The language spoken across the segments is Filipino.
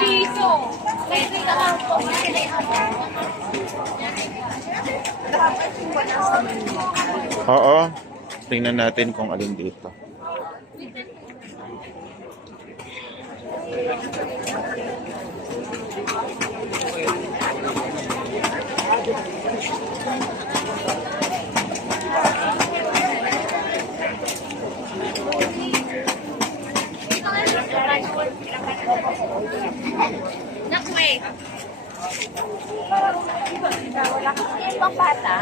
Piso. Oo. Tingnan natin kung alin dito. Nakway. Wala kasi yung pang bata.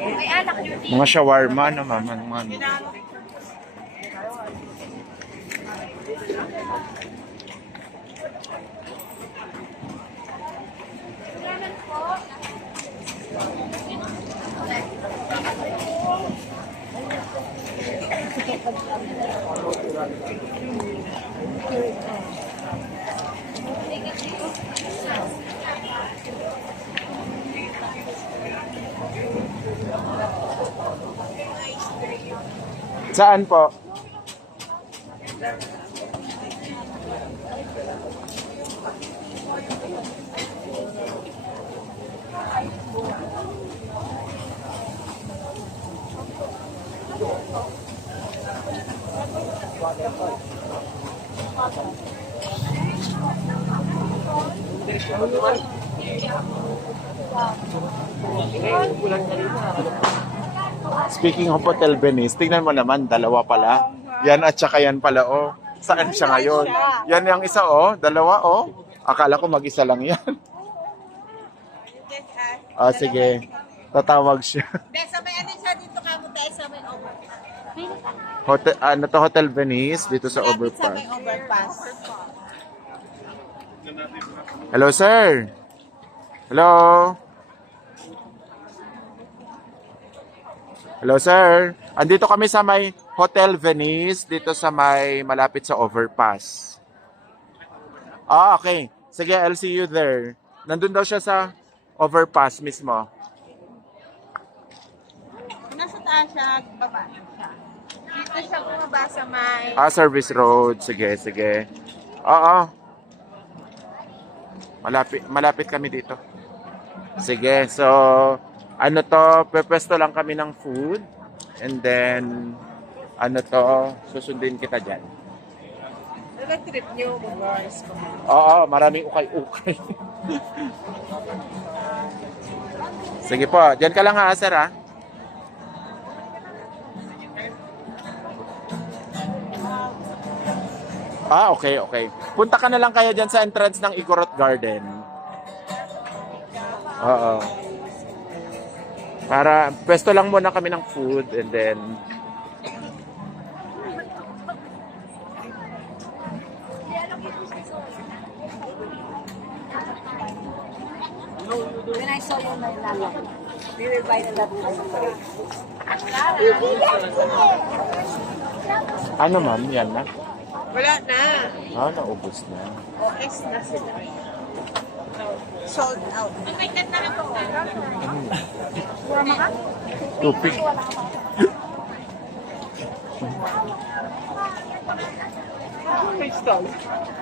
May anak yun. Mga shawarma naman. Saan po? Speaking of Hotel Venice, tingnan mo naman, dalawa pala. Yan at saka yan pala, oh. Saan siya ngayon? Yan yung isa, oh. Dalawa, oh. Akala ko mag-isa lang yan. Ah, sige. Tatawag siya. Sa may ano siya dito kamo tayo sa may overpass. Hotel, ano to, Hotel Venice, dito sa Sa overpass. may overpass. Hello, sir. Hello. Hello, sir. Andito kami sa may Hotel Venice, dito sa may malapit sa overpass. Ah, okay. Sige, I'll see you there. Nandun daw siya sa overpass mismo. Nasa taas siya, baba siya. Dito siya bumaba sa may... Ah, Service Road. Sige, sige. Oo. Malapit kami dito. Sige, so ano to, pwesto lang kami ng food and then ano to, susundin kita dyan. Ano trip niyo, guys? Oo, maraming ukay-ukay. Sige po, dyan ka lang ha, sir ha. Ah, okay, okay. Punta ka na lang kaya dyan sa entrance ng Igorot Garden. Oo. Para, pwesto lang muna kami ng food and then... When I saw you in my lap, we will buy the lap. Ano ma'am, yan na? Wala na. Ah, naubos na. OS na sila. Sold out. May kat na ako. Kurama ka? Tupik.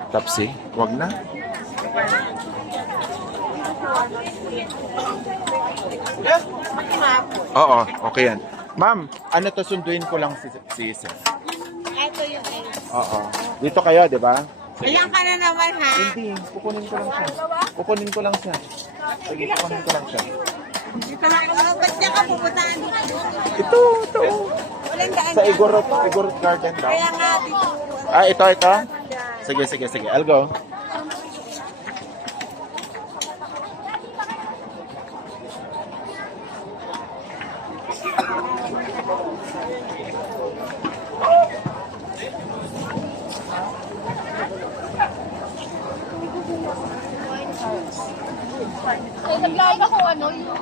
Tapsi, wag na. Oo, okay yan. Ma'am, ano to, sunduin ko lang si Sir. Ito yung eggs. Oo. Dito kayo, di ba? Ayan ka na naman, ha? Hindi, kukunin ko lang siya. Kukunin ko lang siya. Sige, kukunin ko lang siya. Dito lang ako. Ba't niya ka pupuntahan dito? Ito. Walang daan Sa dyan. Igorot Garden daw. Kaya nga dito. Ah, ito. Sige. I'll go. Ay, nag-live ako, ano, yung...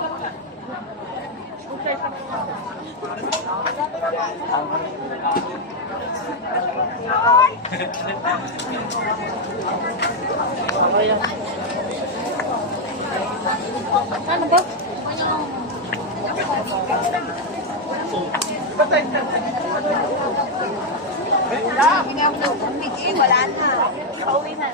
Ano ba? Wala na. Pauwi na.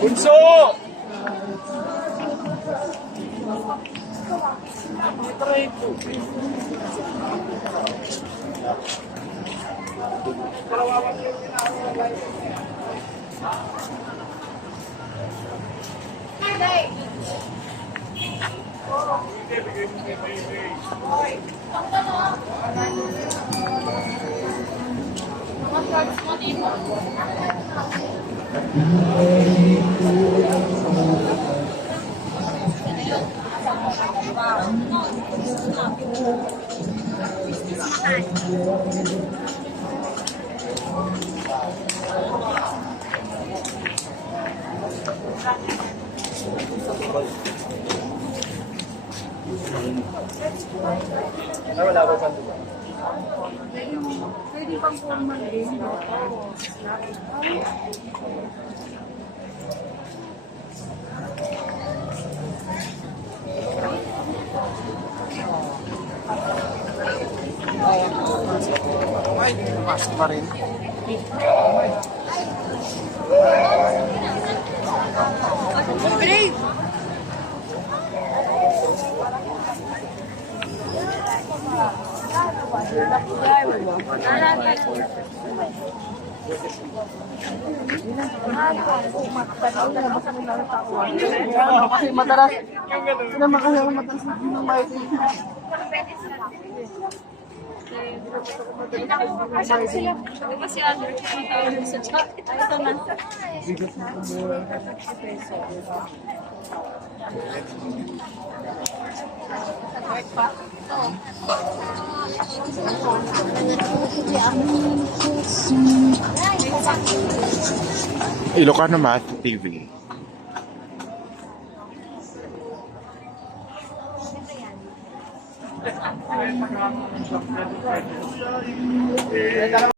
Bunso! Ay, pasok pa rin. Kasi mataras. Hindi naman kasi ako mataras ng bayad. Ilocano Math TV.